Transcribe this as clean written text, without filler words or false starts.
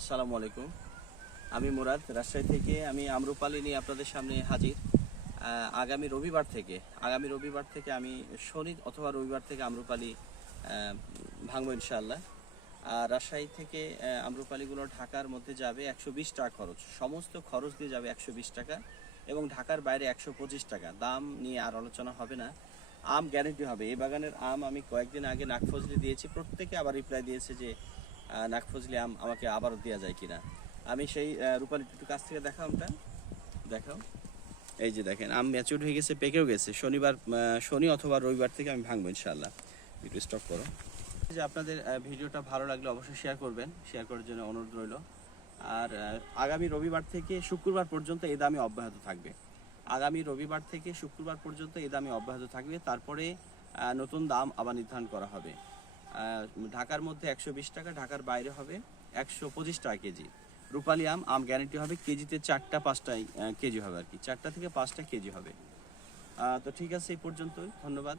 আসসালামু আলাইকুম। আমি মুরাদ, রাজশাহী থেকে। আমি আম্রপালি নিয়ে আপনাদের সামনে হাজির। আগামী রবিবার থেকে আমি শনি অথবা রবিবার থেকে আম্রপালি ভাঙবো ইনশাআল্লাহ। আর রাজশাহী থেকে আম্রপালিগুলো ঢাকার মধ্যে যাবে 120 টাকা খরচ, সমস্ত খরচ দিয়ে যাবে 120 টাকা, এবং ঢাকার বাইরে 125 টাকা। দাম নিয়ে আর আলোচনা হবে না। আম গ্যারেন্টি হবে। এই বাগানের আম আমি কয়েকদিন আগে নাকফজলি দিয়েছি, প্রত্যেকে আবার রিপ্লাই দিয়েছে যে নাকফজলি আম আমাকে আবারও দেওয়া যায় কিনা। আমি সেই রূপালী একটু কাছ থেকে দেখাও, আমটা দেখাও। এই যে দেখেন, আম ম্যাচিউর হয়ে গেছে, পেকেও গেছে। শনি অথবা রবিবার থেকে আমি ভাঙবো ইনশাআল্লাহ। একটু স্টপ করো। যে আপনাদের ভিডিওটা ভালো লাগলে অবশ্যই শেয়ার করবেন, শেয়ার করার জন্য অনুরোধ রইল। আর আগামী রবিবার থেকে শুক্রবার পর্যন্ত এই দামই অব্যাহত থাকবে। আগামী রবিবার থেকে শুক্রবার পর্যন্ত এই দামই অব্যাহত থাকবে। তারপরে নতুন দাম আবার নির্ধারণ করা হবে। ঢাকার মধ্যে 120 টাকা, ঢাকার বাইরে হবে 125 টাকা কেজি। রূপালী আম আম গ্যারেন্টি হবে, কেজিতে 4টা 5টা কেজি হবে আর কি, 4টা থেকে 5টা কেজি হবে। তো ঠিক আছে, এই পর্যন্তই। ধন্যবাদ।